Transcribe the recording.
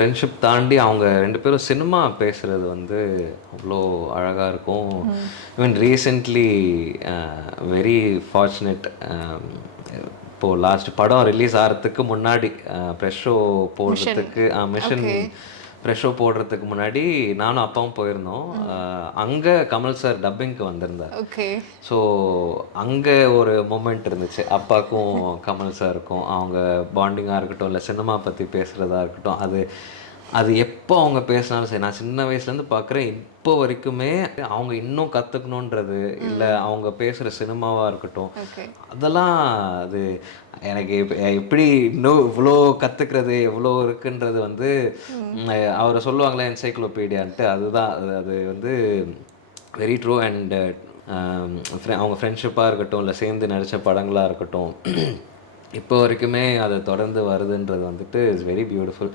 Friendship தாண்டி அவங்க 2 பேரும் சினிமா பேசுறது வந்து அவ்வளோ அழகா இருக்கும். ஈவன் ரீசென்ட்லி வெரி ஃபார்ச்சுனேட், இப்போ லாஸ்ட் படம் ரிலீஸ் ஆகிறதுக்கு முன்னாடி ப்ரெஷ் ஷோ மிஷன். போடுறதுக்கு மிஷன் ஓகே. ப்ரெஷ் ஷோ போடுறதுக்கு முன்னாடி நானும் அப்பாவும் போயிருந்தோம். அங்கே கமல் சார் டப்பிங்க்கு வந்திருந்தார். ஓகே. ஸோ அங்கே ஒரு மொமெண்ட் இருந்துச்சு. அப்பாவுக்கும் கமல் சாருக்கும் அவங்க பாண்டிங்காக இருக்கட்டும், இல்லை சினிமா பற்றி பேசுகிறதா இருக்கட்டும், அது அது எப்போ அவங்க பேசினாலும் சரி, நான் சின்ன வயசுலேருந்து பார்க்குறேன், இப்போ வரைக்குமே அவங்க இன்னும் கற்றுக்கணுன்றது, இல்லை அவங்க பேசுகிற சினிமாவாக இருக்கட்டும், ஓகே. அதெல்லாம் அது எனக்கு எப்படி இன்னும் இவ்வளோ கற்றுக்கிறது எவ்வளோ இருக்குன்றது வந்து அவரை சொல்லுவாங்களே என்சைக்ளோபீடியான்ட்டு, அதுதான் அது அது வந்து வெரி ட்ரூ. அண்ட் அவங்க ஃப்ரெண்ட்ஷிப்பாக இருக்கட்டும், இல்லை சேர்ந்து நடித்த படங்களாக இருக்கட்டும், இப்போ வரைக்குமே அதை தொடர்ந்து வருதுன்றது வந்துட்டு இஸ் வெரி பியூட்டிஃபுல்.